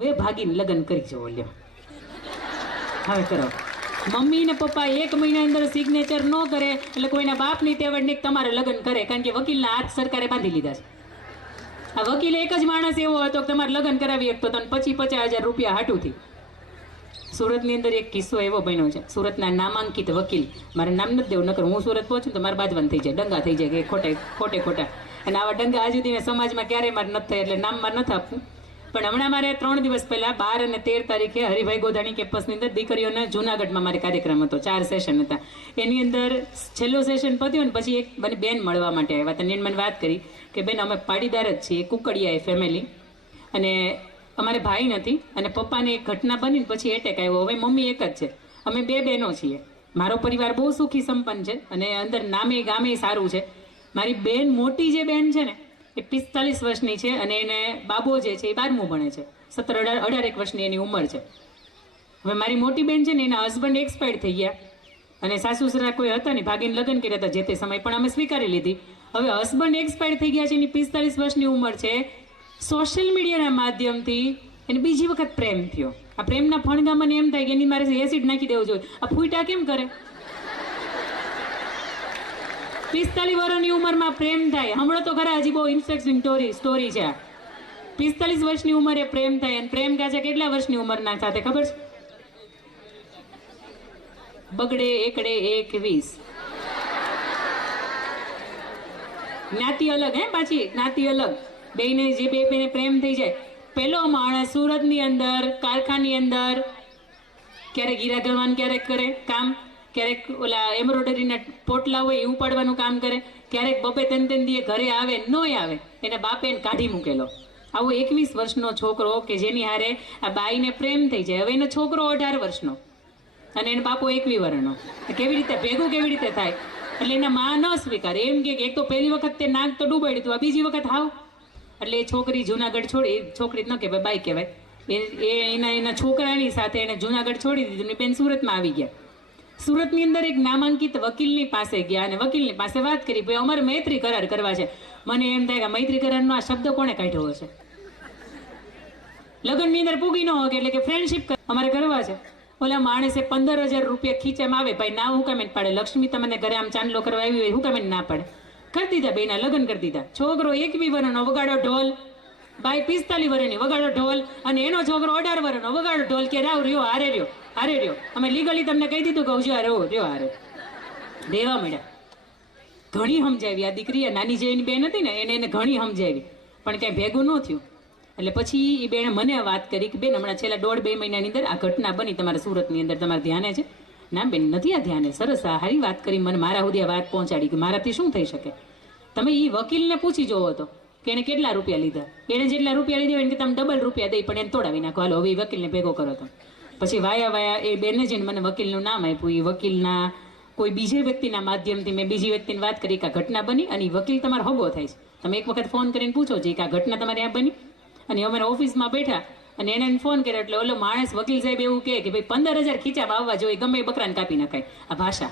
હવે ભાગીને લગ્ન કરી જવો લ્યો. હવે કરો. મમ્મી ને પપ્પા 1 મહિના અંદર સિગ્નેચર ન કરે એટલે કોઈના બાપની તેવડ નહીં તમારે લગ્ન કરે, કારણ કે વકીલના હાથ સરકારે બાંધી લીધા છે. આ વકીલ એક જ માણસ એવો હતો કે તમારે લગ્ન કરાવી શકતો તને 50,000 રૂપિયા હાટુથી. સુરતની અંદર એક કિસ્સો એવો બન્યો છે. સુરતના નામાંકિત વકીલ, મારે નામ નથી દેવું, નકર હું સુરત પહોંચું તો મારે બાજવાન થઈ જાય, દંગા થઈ જાય કે ખોટે ખોટા. અને આવા દંગા આજ સુધી સમાજમાં ક્યારેય મારે નથી થાય, એટલે નામ મારે નથી આપવું. પણ હમણાં મારે 3 દિવસ પહેલા 12 અને 13 તારીખે હરિભાઈ ગોધાણી કેમ્પસની અંદર દીકરીઓના જૂનાગઢમાં મારે કાર્યક્રમ હતો. 4 સેશન હતા. એની અંદર છેલ્લો સેશન પત્યું ને પછી એક મને બેન મળવા માટે આવ્યા હતા. એને મને વાત કરી કે બેન અમે પાટીદાર જ છીએ, કુકડિયા ફેમિલી, અને અમારે ભાઈ નથી, અને પપ્પાને એક ઘટના બની ને પછી એટેક આવ્યો. હવે મમ્મી એક જ છે, અમે 2 બહેનો છીએ. મારો પરિવાર બહુ સુખી સંપન્ન છે અને અંદર નામે ગામે સારું છે. મારી બેન, મોટી જે બેન છે ને એ 45 વર્ષની છે અને એને બાબો જે છે એ 12મું ભણે છે. 17-18 વર્ષની એની ઉંમર છે. હવે મારી મોટી બેન છે ને એના હસબન્ડ એક્સપાયર્ડ થઈ ગયા અને સાસુ સસરા કોઈ હતા નહીં, ભાગીને લગ્ન કર્યા હતા જે તે સમય, પણ અમે સ્વીકારી લીધી. હવે હસબન્ડ એક્સપાયર્ડ થઈ ગયા છે, એની 45 વર્ષની ઉંમર છે. સોશિયલ મીડિયાના માધ્યમથી એને બીજી વખત પ્રેમ થયો. આ પ્રેમના ફણગા મને એમ થાય કે એની મારે એસિડ નાખી દેવું જોઈએ. આ ફૂટા કેમ કરે? 45 વર્ષની ઉંમરમાં પ્રેમ થાય, હમણાં તો ખરા, હજી બહુ ઇન્ટરેસ્ટિંગ સ્ટોરી છે. 45 વર્ષની ઉંમરે પ્રેમ થાય અને પ્રેમ કાચા કેટલા વર્ષની ઉંમરના સાથે ખબર છે? બગડે એકડે 21. જ્ઞાતિ અલગ, હે પાછી જ્ઞાતિ અલગ. બેને જે બેને પ્રેમ થઈ જાય. પેલો માણસ સુરતની અંદર કારખાની અંદર ક્યારેક હીરા ગરવાન ક્યારેક કરે કામ, ક્યારેક ઓલા એમ્બ્રોઇડરીના પોટલા હોય એ ઉપાડવાનું કામ કરે, ક્યારેક બપે 3 દીએ ઘરે આવે નોય આવે, એના બાપે એને કાઢી મૂકેલો. આવો 21 વર્ષનો છોકરો કે જેની હારે આ બાઈને પ્રેમ થઈ જાય. હવે એનો છોકરો 18 વર્ષનો અને એનો બાપો 21 વર્ષનો. કેવી રીતે ભેગું કેવી રીતે થાય? એટલે એના માં ન સ્વીકારે, એમ કે એક તો પહેલી વખત તે નાક તો ડૂબાડી તું, આ બીજી વખત હાવ. એટલે એ છોકરી જુનાગઢ છોડી, છોકરી ન કહેવાય બાઈ કહેવાય, એના છોકરાની સાથે એને જુનાગઢ છોડી દીધું ને બેન સુરતમાં આવી ગયા. સુરતની અંદર એક નામાંકિત વકીલની પાસે ગયા અને વકીલની પાસે વાત કરી, ભાઈ અમારે મૈત્રી કરાર કરવા છે. મને એમ થાય કે મૈત્રી કરારનો આ શબ્દ કોણે કાઢ્યો હશે? લગ્નની અંદર પૂગી ન હોય એટલે કે ફ્રેન્ડશિપ અમારે કરવા છે. ઓલા માણસે 15,000 રૂપિયા ખીચામાં આવે, ભાઈ ના હું કામ પાડે? લક્ષ્મી તમને ઘરે આમ ચાંદલો કરવા આવી હોય, હું કામ ના પાડે? કરી દીધા, બેના લગ્ન કરી દીધા. છોકરો 21 વર્ષનો વગાડો ઢોલ, બાઈ 45 વર્ષની વગાડો ઢોલ, અને એનો છોકરો 18 વર્ષનો વગાડો ઢોલ કે રાવ રહ્યો હારે રહ્યો. અમે લીગલી તમને કહી દીધું કે ઉજવા રહ્યો હારે દેવા મળ્યા. ઘણી સમજાવી આ દીકરી, નાની જે એની બેન હતી ને એને ઘણી સમજાવી, પણ કઈ ભેગું ન થયું. એટલે પછી એ બેને મને વાત કરી કે બેન હમણાં છેલ્લા 1.5-2 મહિનાની અંદર આ ઘટના બની તમારા સુરતની અંદર, તમારે ધ્યાને છે? ના બેન નથી આ ધ્યાને. સરસ, આ હારી વાત કરી, મને મારા સુધી આ વાત પહોંચાડી કે મારાથી શું થઈ શકે. તમે એ વકીલને પૂછી જોવો તો કે એને કેટલા રૂપિયા લીધા, એને જેટલા રૂપિયા લીધા હોય કે તમે ડબલ રૂપિયા દઈ પણ એને તોડાવી નાખો, હાલો હવે એ વકીલને ભેગો કરો. તો પછી વાયા એ બેને જઈને મને વકીલનું નામ આપ્યું. એ વકીલના કોઈ બીજે વ્યક્તિના માધ્યમથી મેં બીજી વ્યક્તિને વાત કરી કે આ ઘટના બની અને એ વકીલ તમારો હગો થાય છે. તમે એક વખત ફોન કરીને પૂછો છે કે આ ઘટના તમારે આ બની. અને અમારા ઓફિસમાં બેઠા અને એને ફોન કર્યો એટલે ઓલો માણસ વકીલ સાહેબ એવું કહે કે ભાઈ 15,000 ખીચામાં આવવા જોઈએ, ગમે એ બકરાને કાપી નખાય. આ ભાષા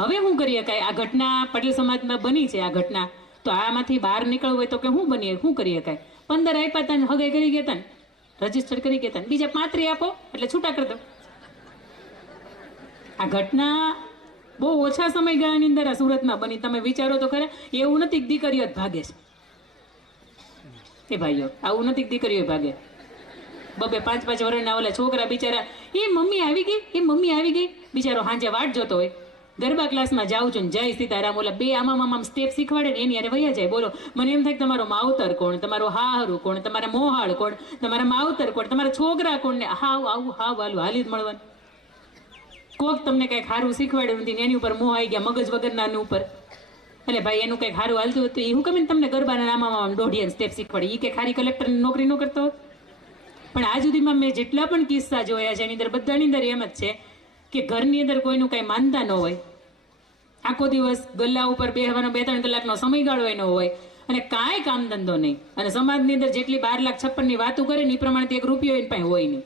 હવે શું કરી શકાય? આ ઘટના પટેલ સમાજમાં બની છે આ ઘટના, તો આમાંથી બહાર નીકળવું હોય તો કે શું બનીએ, શું કરી શકાય? 15 આપ્યા હતા ને હગાઈ કરી ગયા હતા ને, રજીસ્ટર કરી ગયા હતા ને, બીજા 35 આપો એટલે છૂટા કરી દો. આ ઘટના બહુ ઓછા સમયગાળાની અંદર આ સુરતમાં બની. તમે વિચારો તો ખરા, એવું નથી કે દીકરીઓ જ ભાગે છે. એ ભાઈઓ આવું નથી કે દીકરીઓ ભાગે. 2-5 વર્ષના ઓલા છોકરા બિચારા એ મમ્મી આવી ગઈ, બિચારો સાંજે વાટ જોતો હોય. ગરબા ક્લાસમાં જાઉં છું ને જય સીતારામ ઓલા 2 આમાં સ્ટેપ શીખવાડે ને એની અરે વયા જાય. બોલો, મને એમ થાય તમારો માવતર કોણ, તમારો હારું કોણ, તમારા મોહાળ કોણ, તમારા માવતર કોણ, તમારા છોકરા કોણ ને હાવ હાલી જ મળવાનું. કોક તમને કંઈક સારું શીખવાડ્યું નથી એની ઉપર મોહ આવી ગયા, મગજ વગરના ઉપર. એટલે ભાઈ એનું કંઈક સારું હાલતું હતું એ હું કમે તમને ગરબાના નામામાં દોઢિયા સ્ટેપ શીખવાડે, એ કંઈક ખારી કલેક્ટરની નોકરી ન કરતો. પણ આ સુધીમાં મેં જેટલા પણ કિસ્સા જોયા છે એની અંદર બધાની અંદર એમ જ છે કે ઘરની અંદર કોઈનું કંઈ માનતા ન હોય, આખો દિવસ ગલ્લા ઉપર બેહવાનો 2-3 કલાકનો સમયગાળો એનો હોય અને કાંઈ કામ ધંધો નહીં. અને સમાજની અંદર જેટલી 12,56,000ની વાતો કરે ને એ પ્રમાણે 1 રૂપિયો એની પાસે હોય નહીં.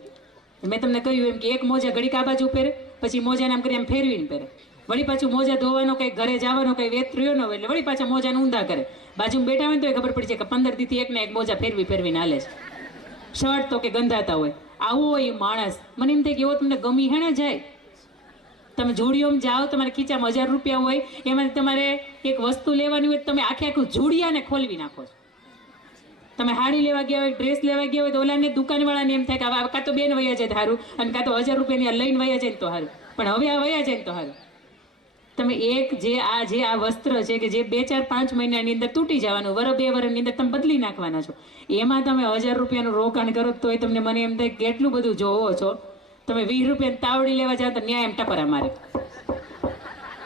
મેં તમને કહ્યું એમ કે એક મોજા ઘડીક આ બાજુ પહેરે, પછી મોજાને આમ કરી આમ ફેરવીને પહેરે, વળી પાછું મોજા ધોવાનો કંઈક ઘરે જવાનો કંઈ વેત રહ્યો ન હોય એટલે વળી પાછા મોજાને ઊંધા કરે. બાજુમાં બેઠા હોય તો ખબર પડી છે કે 15 દીથી એકને એક મોજા ફેરવીને હાલે છે. શર્ટ તો કે ગંધાતા હોય. આવો હોય માણસ. મને એમ થાય કે એવો તમને ગમી હે ને જાય. તમે જોડિયોમાં જાઓ, તમારે ખીચામાં 1000 રૂપિયા હોય, એમાં તમારે એક વસ્તુ લેવાની હોય, તમે આખે આખું જોડિયાને ખોલવી નાખો છો. તમે હાડી લેવા ગયા હોય, ડ્રેસ લેવા ગયા હોય, તો ઓલાને દુકાનવાળાને એમ થાય કે હવે કાં તો બેન વયા જાય સારું, અને કાં તો 1000 રૂપિયાની લઈને વયા જાય તો સારું, પણ હવે આ વયા જાય તો સારું. તમે એક જે આ વસ્ત્ર છે કે જે 2, 4, 5 મહિનાની અંદર તૂટી જવાનું, 1, 2 વર્ષની અંદર તમે બદલી નાખવાના છો, એમાં તમે 1000 રૂપિયાનું રોકાણ કરો તોય તમને મને એમ થાય કેટલું બધું જોવો છો. તમે 20 રૂપિયાની તાવડી લેવા જાઓ તો ન્યાય એમ ટપરા મારે,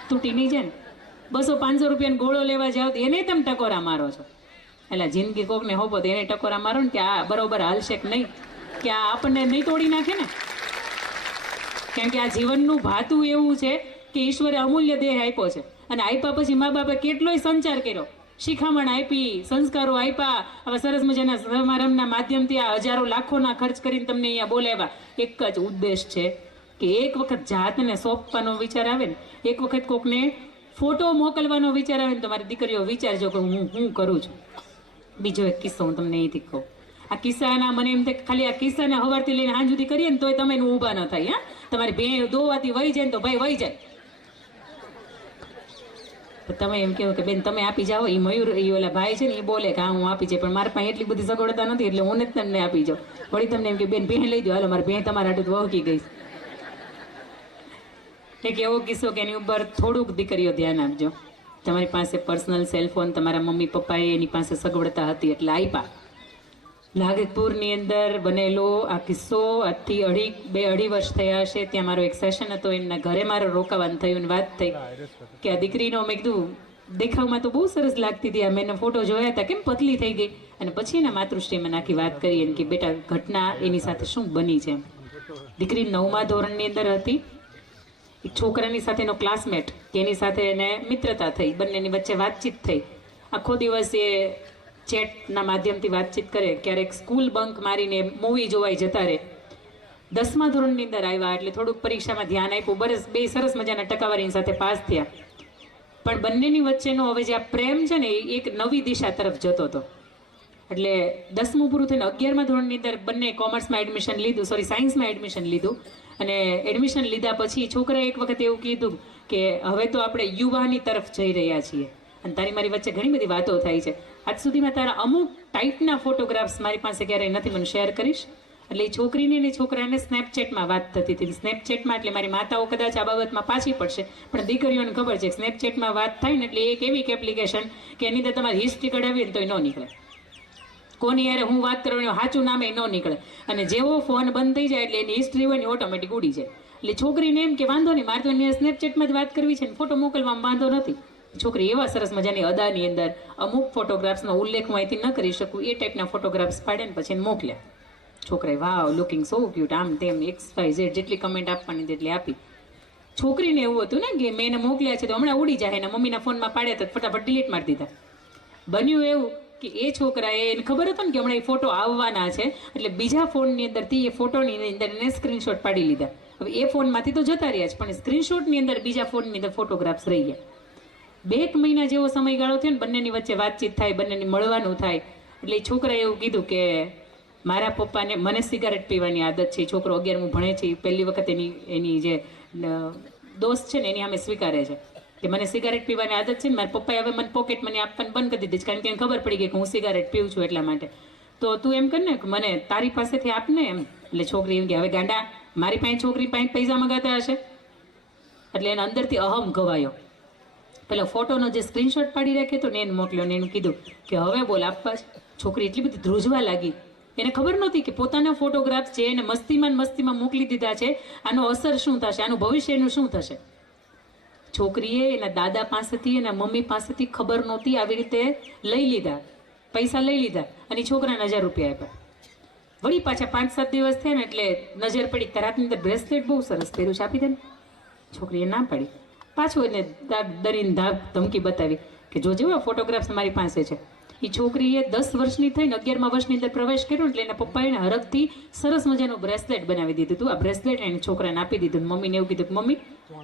તૂટી નહીં જાય ને. 200, 500 રૂપિયાનો ગોળો લેવા જાઓ તો એને તમે ટકોરા મારો છો. એટલે જિંદગી કોકને હોપો તો એને ટકોરા મારો ને કે આ બરોબર હાલશે કે નહીં, કે આ આપણને નહીં તોડી નાખે ને. કેમ કે આ જીવનનું ભાતું એવું છે કે ઈશ્વરે અમૂલ્ય દેહ આપ્યો છે, અને આપ્યા પછી મા બાપે કેટલોય સંચાર કર્યો, શિખામણ આપી, સંસ્કારો આપ્યા. હવે સરસ મજાના સમારંભના માધ્યમથી આ હજારો લાખોના ખર્ચ કરીને તમને અહીંયા બોલાવ્યા. એક જ ઉદ્દેશ છે કે એક વખત જાતને સોંપવાનો વિચાર આવે ને, એક વખત કોકને ફોટો મોકલવાનો વિચાર આવે ને, તમારી દીકરીઓ વિચારજો કે હું કરું છું. બીજો એક કિસ્સો હું તમને અહીંથી કહું. આ કિસ્સાના મને એમ થાય ખાલી આ કિસ્સાને સવારથી લઈને સાંજ સુધી કરીએ ને તોય તમે ઊભા ન થાય. હા, તમારી બે દોવાથી વહી જાય ને તો ભાઈ વહી જાય. તમે એમ કહો કે બેન તમે આપી જાઓ, એ મયુર એ ઓલા ભાઈ છે ને એ બોલે કે હા હું આપી જાય, પણ મારા પાસે એટલી બધી સગવડતા નથી એટલે હું જ તમને આપી જાઉં. વળી તમને એમ કે બેન ભેં લઈ દો, હાલો મારે ભેં તમારા હાટું વહકી ગઈ. એક એવો કિસ્સો કે એની ઉપર થોડુંક દીકરીઓ ધ્યાન આપજો. તમારી પાસે પર્સનલ સેલફોન તમારા મમ્મી પપ્પાએ એની પાસે સગવડતા હતી એટલે આપ્યા. નાગપુરની અંદર બનેલો આ કિસ્સો આજથી 2-2.5 વર્ષ થયા હશે. ત્યાં મારો એક સેશન હતો, એમના ઘરે મારો રોકાવાનું થયું અને વાત થઈ કે આ દીકરીનો મેં કીધું દેખાવમાં તો બહુ સરસ લાગતી હતી, આ મેં ફોટો જોયા હતા, કેમ પતલી થઈ ગઈ. અને પછી એના માતૃશ્રીમાં નાખી વાત કરી એને કે બેટા ઘટના એની સાથે શું બની છે. દીકરી 9મા ધોરણની અંદર હતી. એક છોકરાની સાથેનો ક્લાસમેટ કે એની સાથે એને મિત્રતા થઈ, બંનેની વચ્ચે વાતચીત થઈ. આખો દિવસ એ ચેટના માધ્યમથી વાતચીત કરે, ક્યારેક સ્કૂલ બંક મારીને મૂવી જોવાઈ જતા રહે. 10મા ધોરણની અંદર આવ્યા એટલે થોડુંક પરીક્ષામાં ધ્યાન આપ્યું, બે સરસ મજાના ટકાવારીની સાથે પાસ થયા. પણ બંનેની વચ્ચેનો હવે જે આ પ્રેમ છે ને એ એક નવી દિશા તરફ જતો હતો. એટલે 10મું પૂરું થઈને 11મા ધોરણની અંદર બંને કોમર્સમાં એડમિશન લીધું, સાયન્સમાં એડમિશન લીધું. અને એડમિશન લીધા પછી છોકરાએ એક વખત એવું કીધું કે હવે તો આપણે યુવાની તરફ જઈ રહ્યા છીએ અને તારી મારી વચ્ચે ઘણી બધી વાતો થાય છે. આજ સુધીમાં તારા અમુક ટાઈપના ફોટોગ્રાફ્સ મારી પાસે ક્યારેય નથી, મને શેર કરીશ. એટલે એ છોકરીને અને છોકરાને સ્નેપચેટમાં વાત થતી હતી. સ્નેપચેટમાં એટલે મારી માતાઓ કદાચ આ બાબતમાં પાછી પડશે, પણ દીકરીઓને ખબર છે સ્નેપચેટમાં વાત થાય ને એટલે એક એવી એપ્લિકેશન કે એની અંદર તમારી હિસ્ટ્રી કઢાવીએ ને તો ન નીકળે. કોની યારે હું વાત કરવાની સાચું નામે ન નીકળે. અને જેવો ફોન બંધ થઈ જાય એટલે એની હિસ્ટ્રી હોય ને ઓટોમેટિક ઉડી જાય. એટલે છોકરીને એમ કે વાંધો નહીં, મારે તો એને સ્નેપચેટમાં જ વાત કરવી છે ને ફોટો મોકલવામાં વાંધો નથી. છોકરી એવા સરસ મજાની અદાની અંદર અમુક ફોટોગ્રાફ્સનો ઉલ્લેખ હું અહીંથી ન કરી શકું એ ટાઈપના ફોટોગ્રાફ્સ પાડે ને પછી એને મોકલ્યા. છોકરાએ વાવ લુકિંગ સો ક્યુટ, આમ તેમ XYZ જેટલી કમેન્ટ આપવાની તેટલી આપી. છોકરીને એવું હતું ને કે મેં એને મોકલ્યા છે તો હમણાં ઉડી જાય, એના મમ્મીના ફોનમાં પાડ્યા તો ફટાફટ ડિલીટ મારી દીધા. બન્યું એવું કે એ છોકરાએ એને ખબર હતો ને કે હમણાં એ ફોટો આવવાના છે એટલે બીજા ફોનની અંદરથી એ ફોટોની અંદર એને સ્ક્રીનશોટ પાડી લીધા. હવે એ ફોનમાંથી તો જતા રહ્યા છે પણ સ્ક્રીનશોટની અંદર બીજા ફોનની અંદર ફોટોગ્રાફ્સ રહી ગયા. 2 મહિના જેવો સમયગાળો થયો ને બંનેની વચ્ચે વાતચીત થાય, બંનેની મળવાનું થાય. એટલે એ છોકરાએ એવું કીધું કે મારા પપ્પાને મને સિગારેટ પીવાની આદત છે. છોકરો 11મું ભણે છે, પહેલી વખત એની જે દોસ્ત છે ને એની સામે સ્વીકારે છે કે મને સિગારેટ પીવાની આદત છે ને મારા પપ્પાએ હવે મને પોકેટ મની આપવાનું બંધ કરી દીધી કારણ કે એને ખબર પડી ગઈ કે હું સિગારેટ પીઉં છું એટલા માટે. તો તું એમ કર ને કે મને તારી પાસેથી આપને એમ. એટલે છોકરી એમ કે હવે ગાંડા મારી પાસે છોકરી પાસે પૈસા મગાતા હશે. એટલે એના અંદરથી અહમ ગવાયો. પેલા ફોટોનો જે સ્ક્રીનશોટ પાડી રાખ્યો હતો ને એને મોકલ્યો ને એનું કીધું કે હવે બોલ આપવા છે. છોકરી એટલી બધી ધ્રુજવા લાગી, એને ખબર નહોતી કે પોતાના ફોટોગ્રાફ છે એને મસ્તીમાં મોકલી દીધા છે, આનો અસર શું થશે, આનું ભવિષ્યનું શું થશે. છોકરીએ એના દાદા પાસેથી એના મમ્મી પાસેથી ખબર નહોતી આવી રીતે લઈ લીધા, પૈસા લઈ લીધા અને છોકરાને 1000 રૂપિયા આપ્યા. વળી પાછા 5-7 દિવસ થયા ને એટલે નજર પડી તારાની અંદર બ્રેસલેટ બહુ સરસ પહેર્યું છે, આપી દે ને. છોકરીએ ના પાડી. પાછું એને દરીને ધમકી બતાવી કે જો જેવો ફોટોગ્રાફ્સ મારી પાસે છે. એ છોકરીએ 10 વર્ષની થઈને 11મા વર્ષની અંદર પ્રવેશ કર્યો એટલે એના પપ્પાએ એને હરખથી સરસ મજાનું બ્રેસલેટ બનાવી દીધું હતું. આ બ્રેસલેટ એને છોકરાને આપી દીધું. મમ્મીને એવું કીધું કે મમ્મી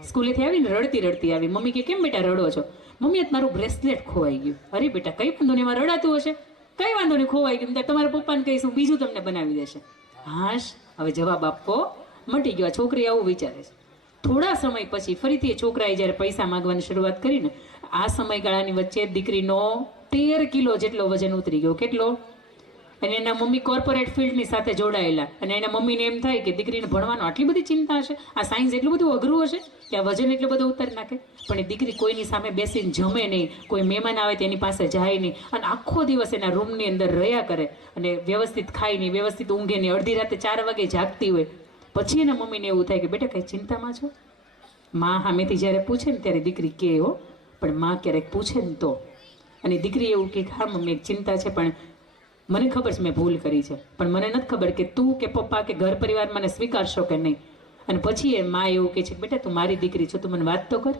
સ્કૂલેથી આવીને રડતી આવી. મમ્મી કે કેમ બેટા રડો છો? મમ્મી મારું બ્રેસલેટ ખોવાઈ ગયું. અરે બેટા કઈ વાંધો નહીં, એમાં રડાતું હશે, કઈ વાંધો નહીં, ખોવાઈ ગયું ત્યારે તમારા પપ્પાને કહીશું, બીજું તમને બનાવી દેશે. હાશ, હવે જવાબ આપવો મટી ગયો. છોકરી આવું વિચારે છે. થોડા સમય પછી ફરીથી એ છોકરાએ જ્યારે પૈસા માંગવાની શરૂઆત કરીને આ સમયગાળાની વચ્ચે દીકરીનો 13 કિલો જેટલો વજન ઉતરી ગયો. કેટલો? અને એના મમ્મી કોર્પોરેટ ફિલ્ડની સાથે જોડાયેલા, અને એના મમ્મીને એમ થાય કે દીકરીને ભણવાનો આટલી બધી ચિંતા હશે, આ સાયન્સ એટલું બધું અઘરું હશે કે આ વજન એટલું બધું ઉતારી નાખે. પણ એ દીકરી કોઈની સામે બેસીને જમે નહીં, કોઈ મહેમાન આવે તેની પાસે જાય નહીં, અને આખો દિવસ એના રૂમની અંદર રહ્યા કરે, અને વ્યવસ્થિત ખાય નહીં, વ્યવસ્થિત ઊંઘે નહીં, અડધી રાતે 4 વાગે જાગતી હોય. પછી એના મમ્મીને એવું થાય કે બેટા કઈ ચિંતામાં છો? માં સામેથી જ્યારે પૂછે ને ત્યારે દીકરી કહે હો, પણ માં ક્યારેક પૂછે ને તો, અને દીકરી એવું કે હા મમ્મી એક ચિંતા છે, પણ મને ખબર છે મેં ભૂલ કરી છે, પણ મને નથી ખબર કે તું કે પપ્પા કે ઘર પરિવાર મને સ્વીકારશો કે નહીં. અને પછી એ માં એવું કહે છે કે બેટા તું મારી દીકરી છો, તું મને વાત તો કર.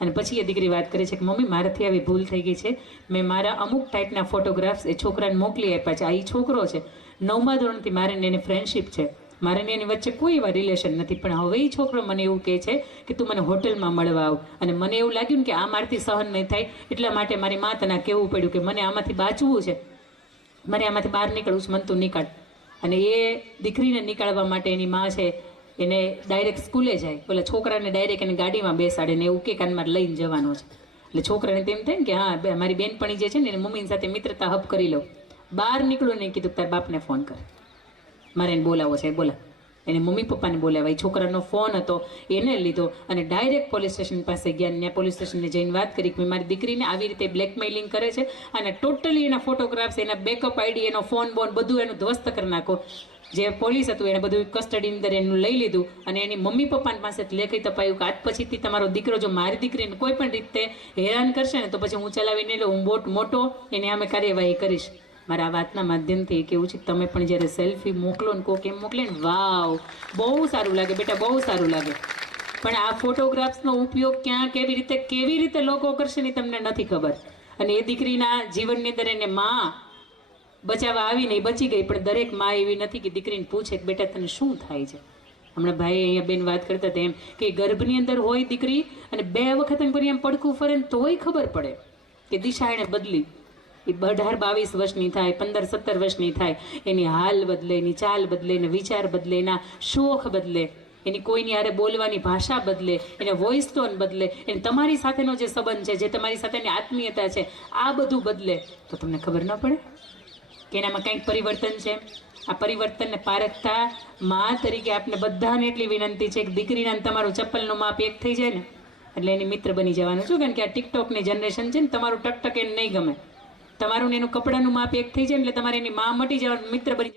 અને પછી એ દીકરી વાત કરે છે કે મમ્મી મારાથી આવી ભૂલ થઈ ગઈ છે, મેં મારા અમુક ટાઈપના ફોટોગ્રાફ્સ એ છોકરાને મોકલી આપ્યા છે. આ એ છોકરો છે, 9મા ધોરણથી મારે એની ફ્રેન્ડશિપ છે, મારે એની વચ્ચે કોઈ એવા રિલેશન નથી, પણ હવે એ છોકરો મને એવું કહે છે કે તું મને હોટલમાં મળવા આવ. અને મને એવું લાગ્યું ને કે આ મારાથી સહન નહીં થાય, એટલા માટે મારી મા તને કહેવું પડ્યું કે મને આમાંથી બાચવું છે, મારે આમાંથી બહાર નીકળવું છે, મને તું નીકળ. અને એ દીકરીને નીકાળવા માટે એની માં છે એને ડાયરેક્ટ સ્કૂલે જાય, પેલા છોકરાને ડાયરેક્ટ એને ગાડીમાં બેસાડે ને એવું કે કાનમાં લઈને જવાનો છે. એટલે છોકરાને તેમ થાય ને કે હા મારી બેનપણી જે છે ને એની મમ્મીની સાથે મિત્રતા હપ કરી લો. બહાર નીકળું નહીં કીધું તાર બાપને ફોન કર, મારે એને બોલાવો છે. બોલા, એને મમ્મી પપ્પાને બોલાવ્યા. એ છોકરાનો ફોન હતો, એને લીધો અને ડાયરેક્ટ પોલીસ સ્ટેશન પાસે ગયા. ત્યાં પોલીસ સ્ટેશનને જઈને વાત કરી કે મારી દીકરીને આવી રીતે બ્લેકમેલિંગ કરે છે, અને ટોટલી એના ફોટોગ્રાફ્સ, એના બેકઅપ આઈડી, એનો ફોન બોન બધું એનું ધ્વસ્ત કરી નાખો. જે પોલીસ હતું એને બધું કસ્ટડીની અંદર એનું લઈ લીધું, અને એની મમ્મી પપ્પાની પાસે લેખી તપાયું કે આજ પછીથી તમારો દીકરો જો મારી દીકરીને કોઈ પણ રીતે હેરાન કરશે ને તો પછી હું ચલાવીને લે, હું મોટો એને અમે કાર્યવાહી કરીશ. મારા વાતના માધ્યમથી કેવું છે કે તમે પણ જ્યારે સેલ્ફી મોકલો ને કોક એમ મોકલે ને, વાવ બહુ સારું લાગે બેટા, બહુ સારું લાગે. પણ આ ફોટોગ્રાફ્સનો ઉપયોગ ક્યાં કેવી રીતે લોકો કરશે ને તમને નથી ખબર. અને એ દીકરીના જીવનની અંદર એને માં બચાવવા આવીને એ બચી ગઈ, પણ દરેક માં એવી નથી કે દીકરીને પૂછે કે બેટા તને શું થાય છે. હમણાં ભાઈ અહીંયા બેન વાત કરતા હતા એમ કે ગર્ભની અંદર હોય દીકરી અને 2 વખત એમ પડખું ફરે ને તોય ખબર પડે કે દિશા એને બદલી. એ 18-22 વર્ષની થાય, 15-17 વર્ષની થાય, એની હાલ બદલે, એની ચાલ બદલે, એના વિચાર બદલે, એના શોખ બદલે, એની કોઈની હારે બોલવાની ભાષા બદલે, એને વોઇસ ટોન બદલે, એને તમારી સાથેનો જે સંબંધ છે, જે તમારી સાથેની આત્મીયતા છે, આ બધું બદલે તો તમને ખબર ન પડે કે એનામાં કંઈક પરિવર્તન છે. આ પરિવર્તનને પારખતા માં તરીકે આપને બધાને એટલી વિનંતી છે કે દીકરીના તમારું ચપ્પલનું માપ એક થઈ જાય ને એટલે એની મિત્ર બની જવાનું છું. કારણ કે આ ટિકટોકની જનરેશન છે ને, તમારું ટકટક એને નહીં ગમે. તમારું ને એનું કપડાનું માપ એક થઈ જાય એટલે તમારે એની માં મટી જવાનું, મિત્ર બની